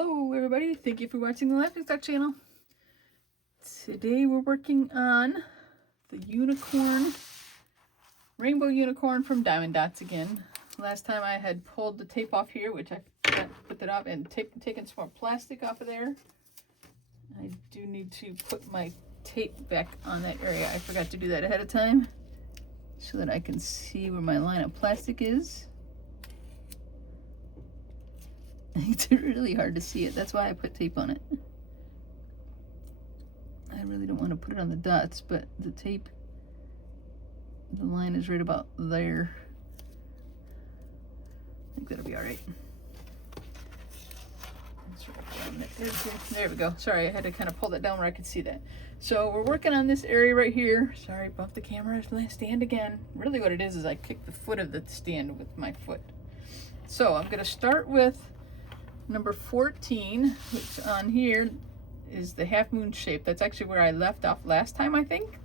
Hello everybody, thank you for watching the Laughing channel. Today we're working on the unicorn, rainbow unicorn from Diamond Dots again. Last time I had pulled the tape off here, which I forgot to put that off, and taken some more plastic off of there. I do need to put my tape back on that area. I forgot to do that ahead of time so that I can see where my line of plastic is. It's really hard to see it. That's why I put tape on it. I really don't want to put it on the dots, but the tape, the line is right about there. I think that'll be all right. There we go. Sorry, I had to kind of pull that down where I could see that. So we're working on this area right here. Sorry, bumped the camera stand again. Really what it is I kicked the foot of the stand with my foot. So I'm going to start with number 14, which on here is the half moon shape. That's actually where I left off last time, I think.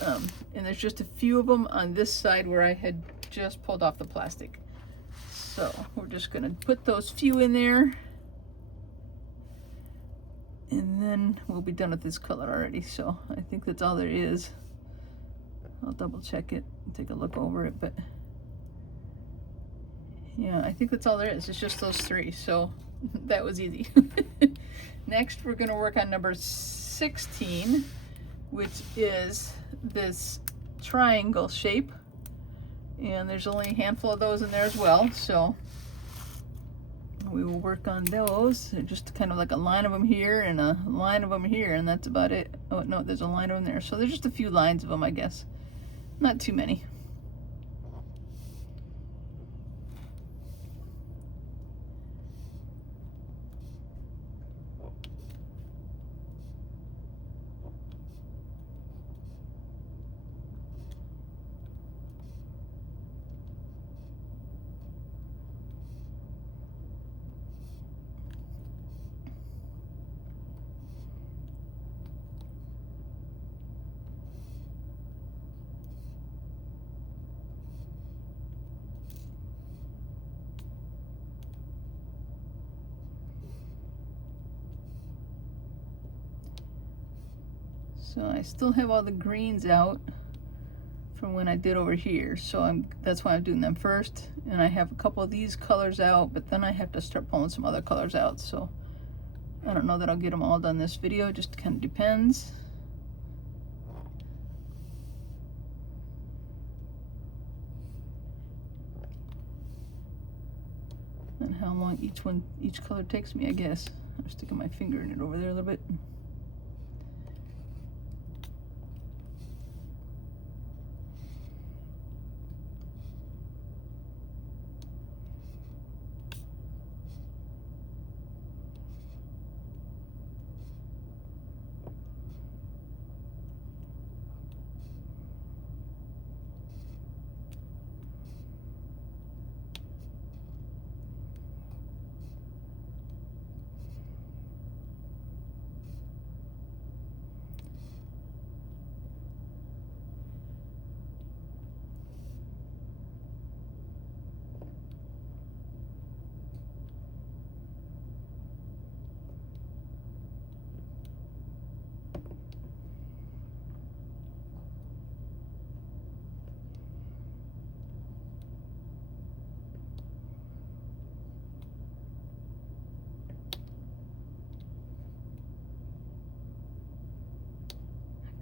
And there's just a few of them on this side where I had just pulled off the plastic. So we're just gonna put those few in there. And then we'll be done with this color already. So I think that's all there is. I'll double check it and take a look over it, but yeah, I think that's all there is. It's just those three, so that was easy. Next, we're going to work on number 16, which is this triangle shape. And there's only a handful of those in there as well, so we will work on those. They're just kind of like a line of them here and a line of them here, and that's about it. Oh, no, there's a line of them there. So there's just a few lines of them, I guess. Not too many. So I still have all the greens out from when I did over here. So that's why I'm doing them first. And I have a couple of these colors out, but then I have to start pulling some other colors out. So I don't know that I'll get them all done this video. It just kind of depends. And how long each color takes me, I guess. I'm sticking my finger in it over there a little bit.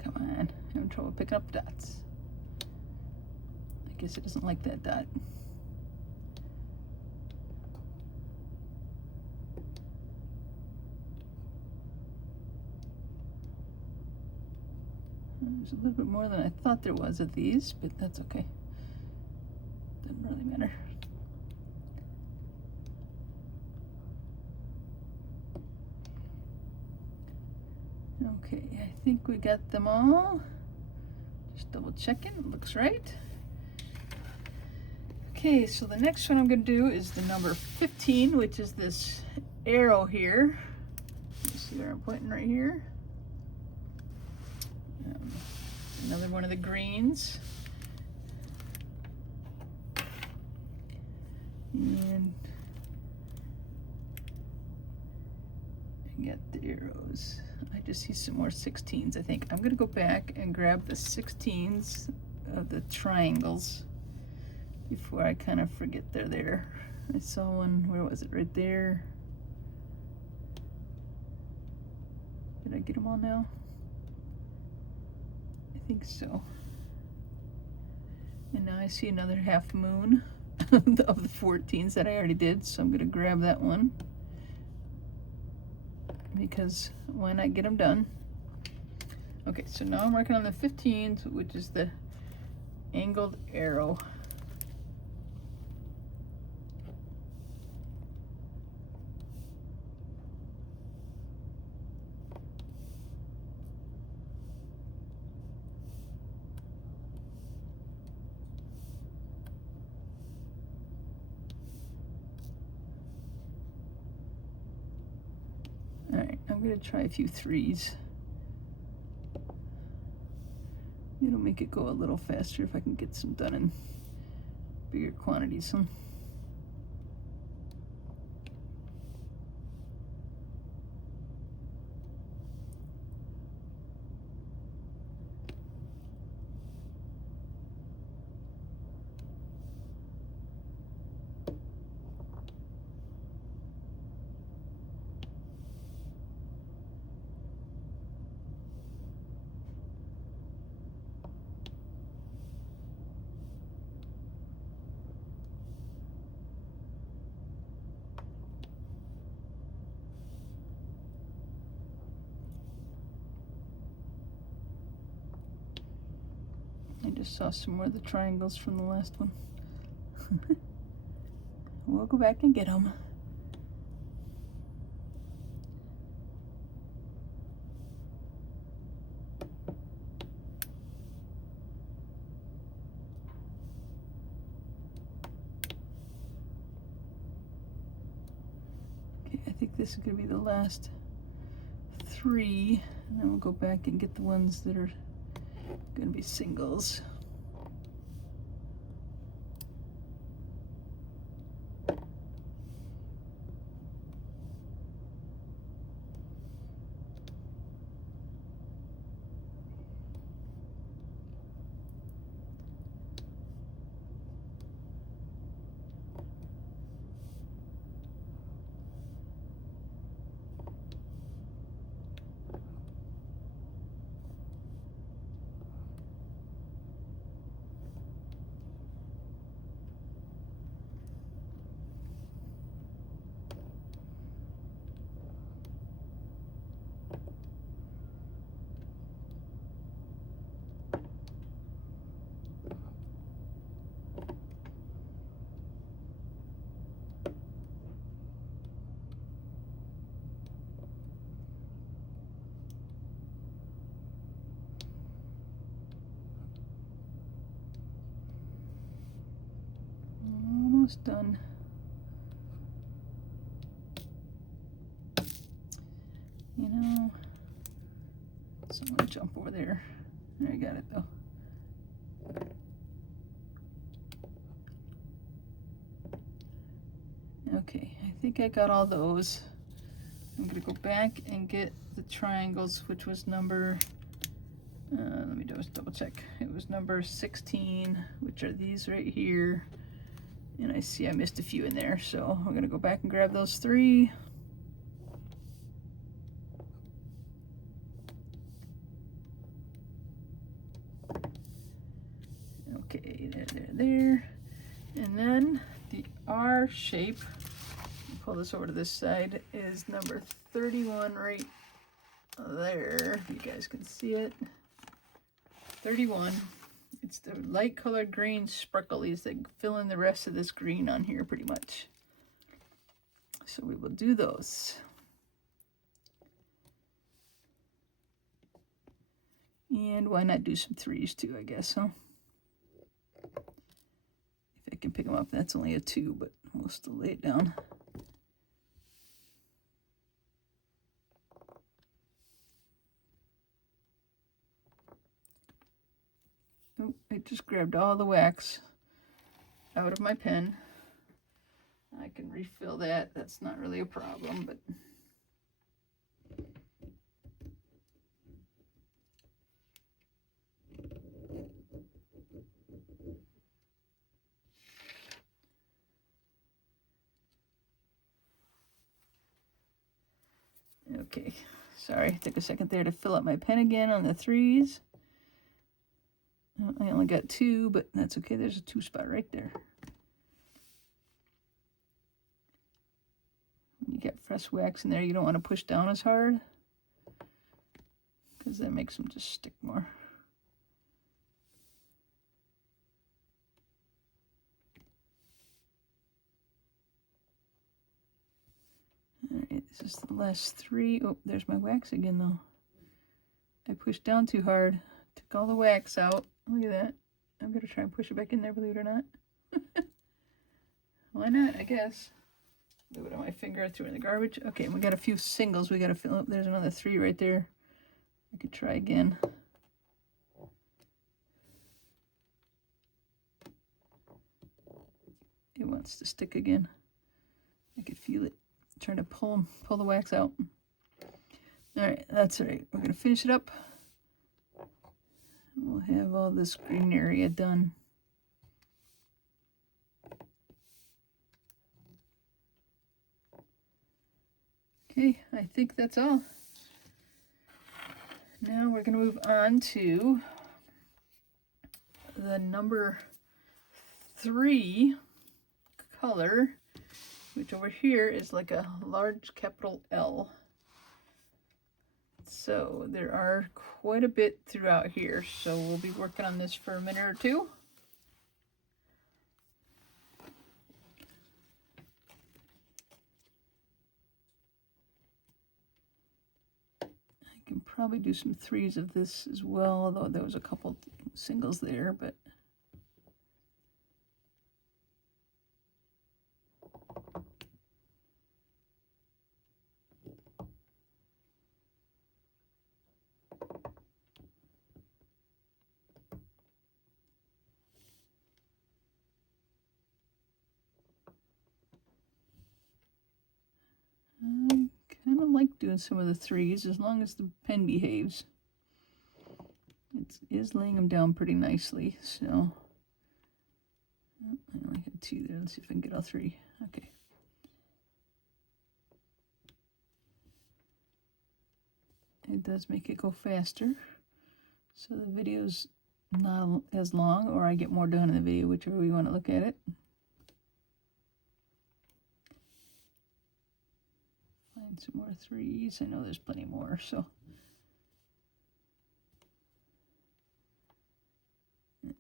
Come on, I'm having trouble picking up dots. I guess it doesn't like that dot. There's a little bit more than I thought there was of these, but that's okay. Doesn't really matter. Okay, I think we got them all. Just double checking, it looks right. Okay, so the next one I'm going to do is the number 15, which is this arrow here. You see where I'm pointing right here? Another one of the greens. And get the arrows. I just see some more 16s, I think. I'm gonna go back and grab the 16s of the triangles before I kind of forget they're there. I saw one, where was it? Right there. Did I get them all now? I think so. And now I see another half moon of the 14s that I already did, so I'm gonna grab that one, because why not get them done? Okay, so now I'm working on the 15s, which is the angled arrow. All right, I'm gonna try a few 3s. It'll make it go a little faster if I can get some done in bigger quantities. I just saw some more of the triangles from the last one. We'll go back and get them. Okay, I think this is going to be the last 3, and then we'll go back and get the ones that are going to be singles. Almost done. You know, so I'm gonna jump over there. There, I got it though. Okay, I think I got all those. I'm gonna go back and get the triangles, which was number, let me just double check. It was number 16, which are these right here. And I see I missed a few in there, so I'm gonna go back and grab those 3. Okay, there. And then the R shape, pull this over to this side, is number 31 right there. You guys can see it. 31. It's the light colored green sparklies that fill in the rest of this green on here pretty much. So we will do those. And why not do some 3s too, I guess, huh? If I can pick them up, that's only a 2, but we'll still lay it down. Oh, I just grabbed all the wax out of my pen. I can refill that. That's not really a problem, but Okay, sorry, took a second there to fill up my pen again on the 3s. I only got 2, but that's okay. There's a 2 spot right there. When you get fresh wax in there, you don't want to push down as hard, because that makes them just stick more. All right, this is the last 3. Oh, there's my wax again, though. I pushed down too hard, took all the wax out. Look at that. I'm going to try and push it back in there, believe it or not. Why not, I guess. Move it on my finger, I threw it in the garbage. Okay, we got a few singles we got to fill up. There's another 3 right there. I could try again. It wants to stick again. I could feel it. I'm trying to pull the wax out. All right, that's all right. We're going to finish it up. We'll have all this green area done. Okay, I think that's all. Now we're going to move on to the number 3 color, which over here is like a large capital L. So there are quite a bit throughout here, so we'll be working on this for a minute or two. I can probably do some 3s of this as well, although there was a couple singles there, but I kind of like doing some of the 3s as long as the pen behaves. It is laying them down pretty nicely, so I only had 2 there. Let's see if I can get all 3. Okay. It does make it go faster, so the video's not as long, or I get more done in the video, whichever way you want to look at it. Find some more 3s. I know there's plenty more, so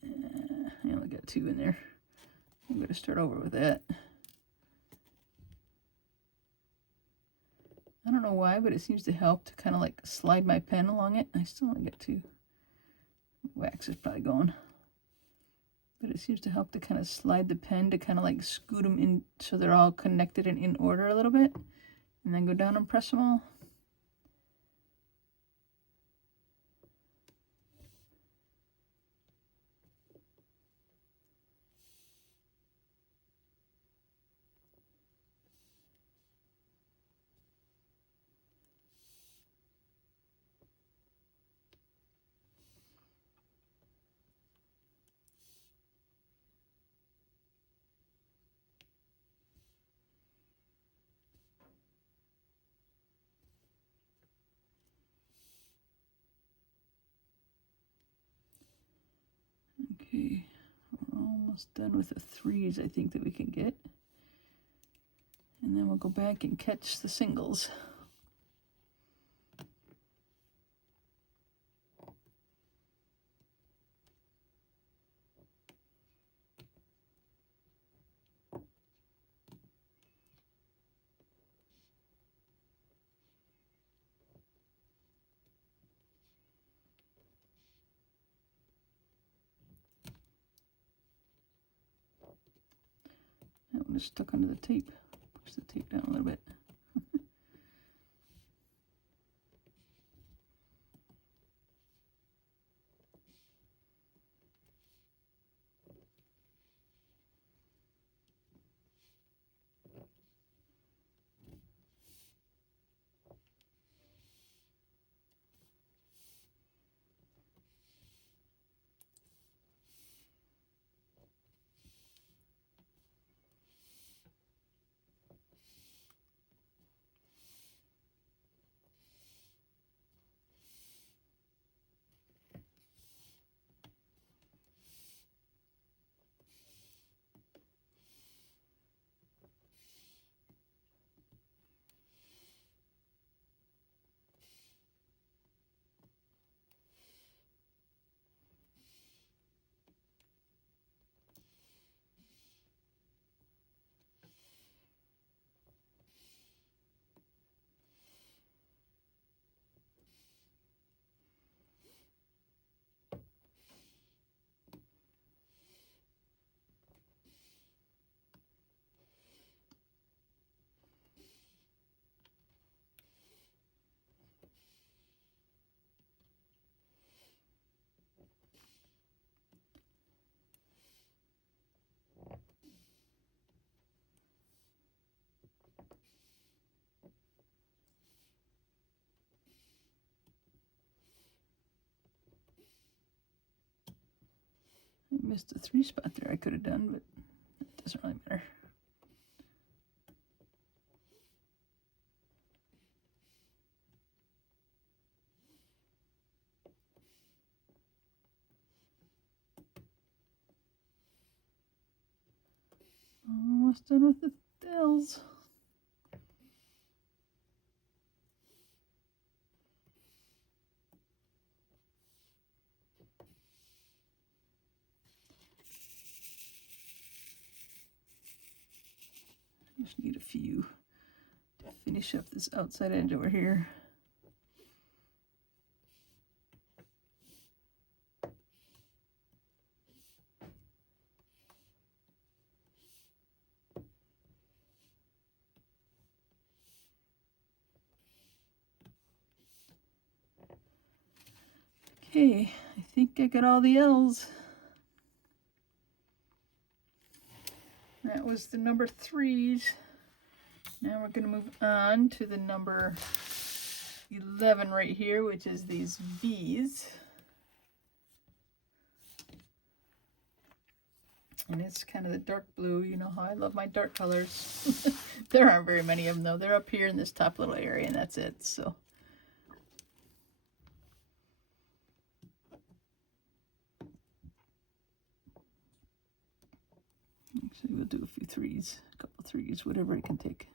I only got 2 in there. I'm going to start over with that. I don't know why, but it seems to help to kind of like slide my pen along it. I still only got 2. Wax is probably going. But it seems to help to kind of slide the pen to kind of like scoot them in so they're all connected and in order a little bit. And then go down and press them all. Okay, we're almost done with the 3s I think that we can get. And then we'll go back and catch the singles. That one is stuck under the tape. Push the tape down a little bit. Missed a 3 spot there I could have done, but it doesn't really matter. Almost done with the bells. Just need a few to finish up this outside edge over here. Okay, I think I got all the L's. That was the number 3s. Now we're going to move on to the number 11 right here, which is these V's. And it's kind of the dark blue. You know how I love my dark colors. There aren't very many of them, though. They're up here in this top little area, and that's it. So. Actually, we'll do a few 3s, a couple 3s, whatever I can take.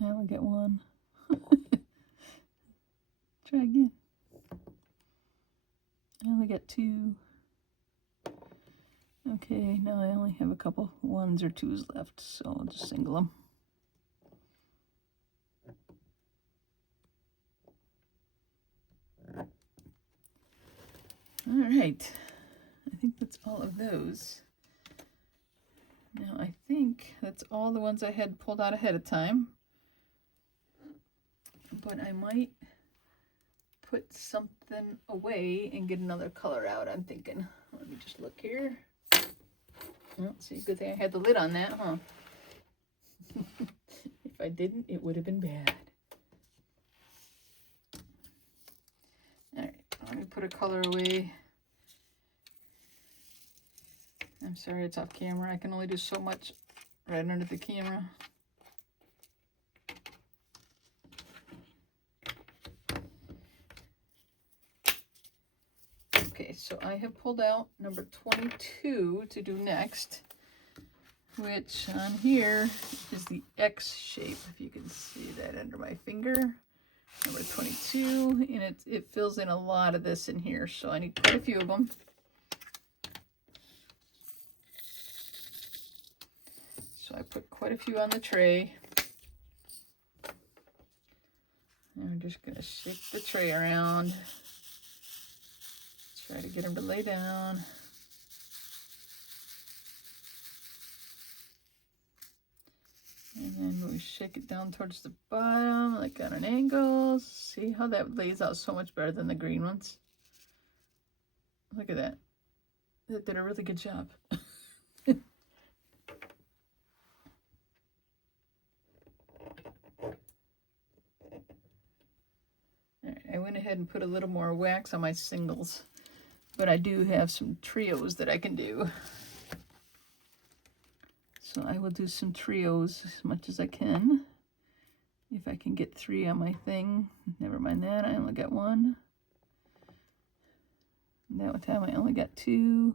I only get one. Try again. I only got 2. Okay, now I only have a couple 1s or 2s left, so I'll just single them. All right, I think that's all of those. Now I think that's all the ones I had pulled out ahead of time, but I might put something away and get another color out, I'm thinking. Let me just look here. Oh, see, good thing I had the lid on that, huh? If I didn't, it would have been bad. All right, let me put a color away. I'm sorry, it's off camera. I can only do so much right under the camera. Okay, so I have pulled out number 22 to do next, which on here is the X shape, if you can see that under my finger. Number 22, and it fills in a lot of this in here, so I need quite a few of them. So I put quite a few on the tray. And I'm just going to shake the tray around. Try to get them to lay down. And then we shake it down towards the bottom, like on an angle. See how that lays out so much better than the green ones? Look at that. That did a really good job. I went ahead and put a little more wax on my singles, but I do have some trios that I can do. So I will do some trios as much as I can. If I can get 3 on my thing, never mind that, I only got 1. That time I only got 2.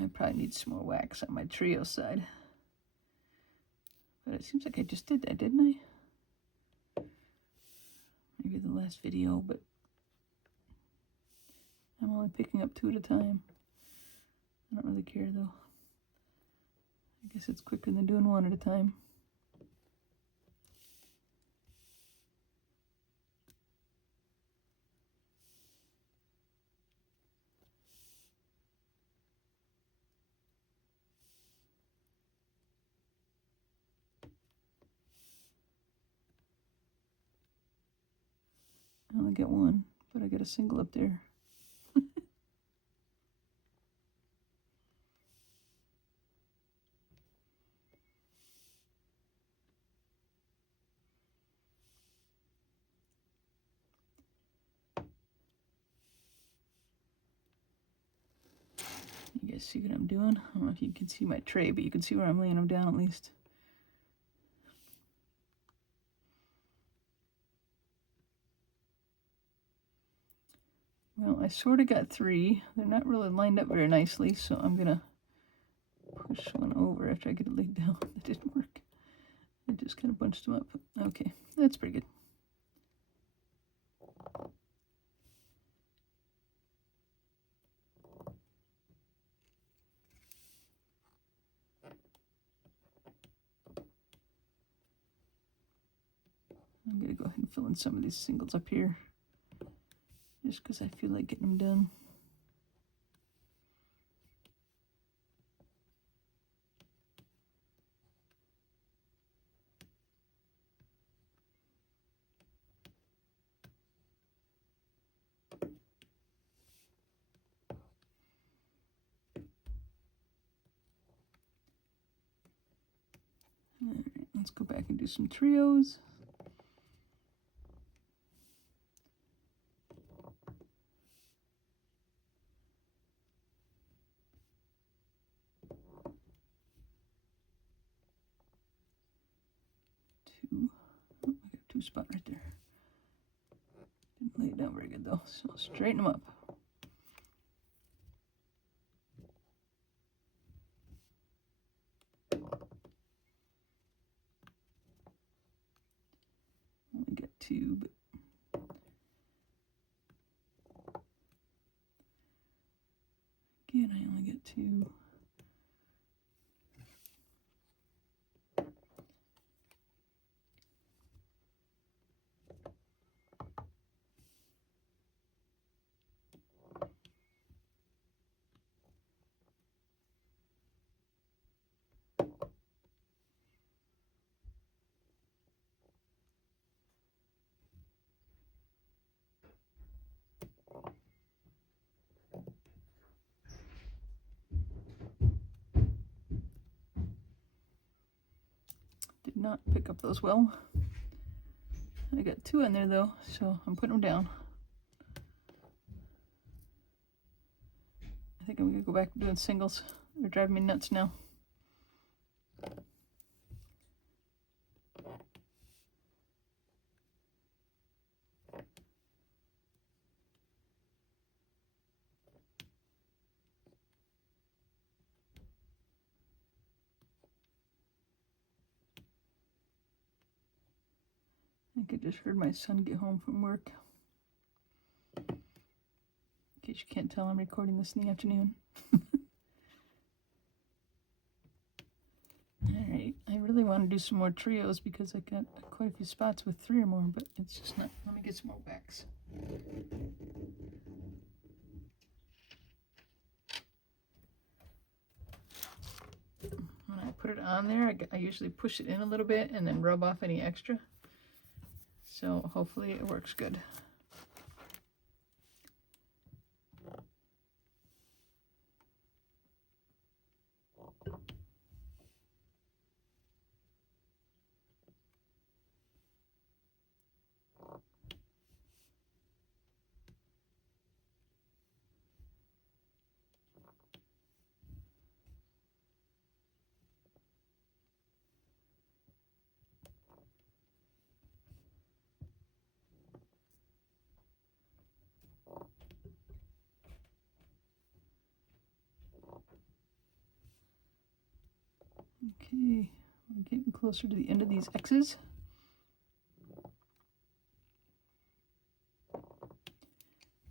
I probably need some more wax on my trio side. But it seems like I just did that, didn't I? Maybe the last video, but I'm only picking up 2 at a time. I don't really care though. I guess it's quicker than doing 1 at a time. I only get 1, but I got a single up there. You guys see what I'm doing? I don't know if you can see my tray, but you can see where I'm laying them down at least. Well, I sort of got 3. They're not really lined up very nicely, so I'm going to push one over after I get it laid down. That didn't work. I just kind of bunched them up. Okay, that's pretty good. I'm going to go ahead and fill in some of these singles up here, just because I feel like getting them done. All right, let's go back and do some trios. Two. Oh, I got 2 spot right there. Didn't lay it down very good though, so I'll straighten them up. Only got 2, but again, I only get 2. Did not pick up those well. I got 2 in there though, so I'm putting them down. I think I'm gonna go back to doing singles. They're driving me nuts now. I think I just heard my son get home from work. In case you can't tell, I'm recording this in the afternoon. Alright, I really want to do some more trios because I got quite a few spots with 3 or more, but it's just not. Let me get some more wax. When I put it on there, I usually push it in a little bit and then rub off any extra. So hopefully it works good. Okay, we're getting closer to the end of these X's.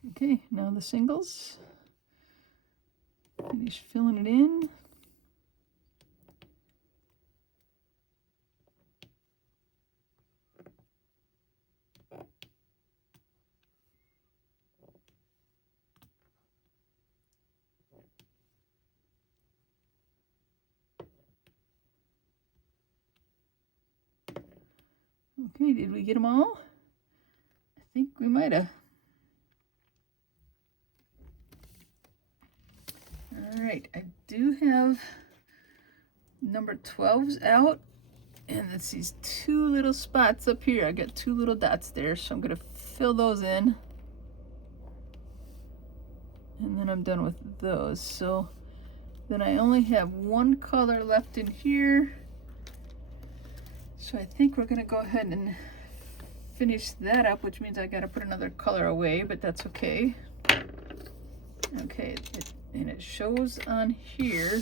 Okay, now the singles. Finish filling it in. Okay, did we get them all? I think we might have. All right, I do have number 12s out, and it's these 2 little spots up here. I got 2 little dots there, so I'm gonna fill those in. And then I'm done with those. So Then I only have one color left in here. So I think we're gonna go ahead and finish that up, which means I gotta put another color away, but that's okay. Okay, and it shows on here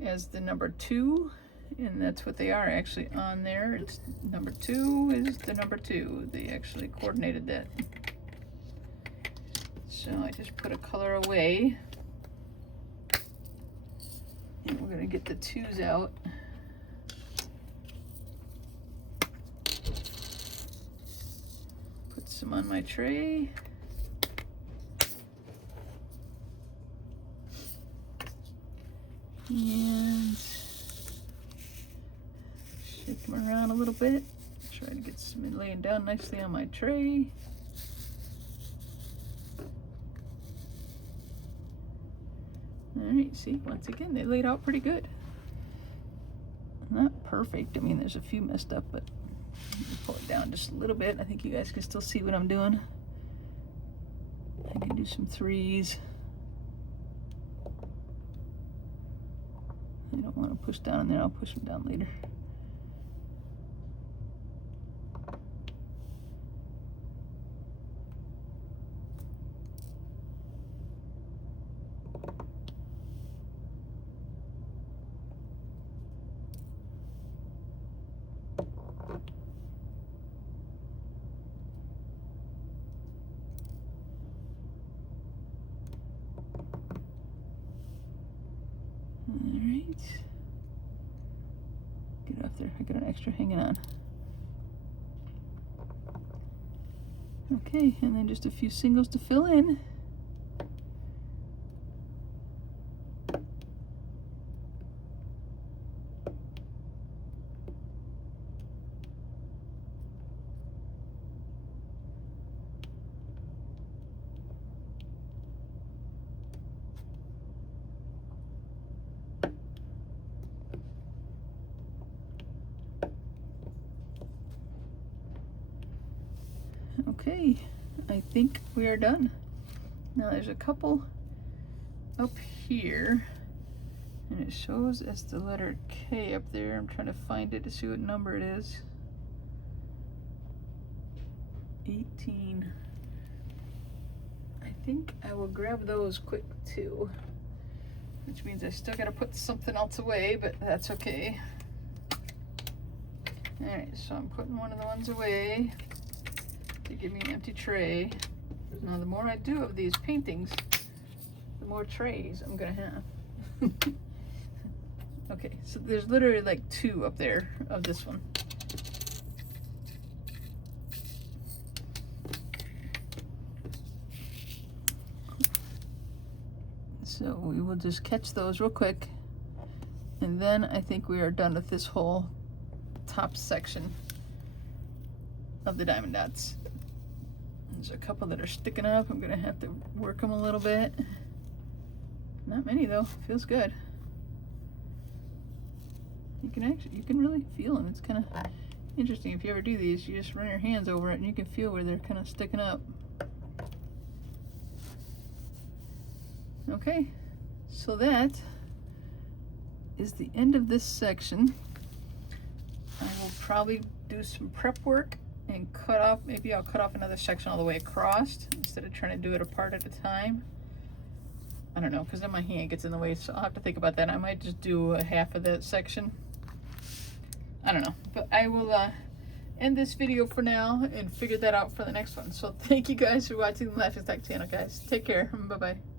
as the number 2, and that's what they are actually on there. It's number 2 is the number 2. They actually coordinated that. So I just put a color away, and we're gonna get the 2s out. Put some on my tray. And shake them around a little bit. Try to get some laying down nicely on my tray. Alright, see, once again, they laid out pretty good. Not perfect. I mean, there's a few messed up, but pull it down just a little bit. I think you guys can still see what I'm doing. I can do some 3s. I don't want to push down in there. I'll push them down later. Alright. Get it off there. I got an extra hanging on. Okay, and then just a few singles to fill in. Okay, I think we are done. Now there's a couple up here, and it shows as the letter K up there. I'm trying to find it to see what number it is. 18. I think I will grab those quick too, which means I still gotta put something else away, but that's okay. Alright, so I'm putting one of the ones away to give me an empty tray. Now the more I do of these paintings, the more trays I'm gonna have. Okay, so there's literally like 2 up there of this one. So we will just catch those real quick, and then I think we are done with this whole top section of the diamond dots. There's a couple that are sticking up. I'm gonna have to work them a little bit. Not many though. Feels good. You can really feel them. It's kind of interesting. If you ever do these, you just run your hands over it and you can feel where they're kind of sticking up. Okay, so that is the end of this section. I will probably do some prep work and cut off, maybe I'll cut off another section all the way across instead of trying to do it a part at a time. I don't know, because then my hand gets in the way, so I'll have to think about that. I might just do a half of that section. I don't know, but I will end this video for now and figure that out for the next one. So thank you guys for watching the Laughing Stock channel, guys. Take care. Bye-bye.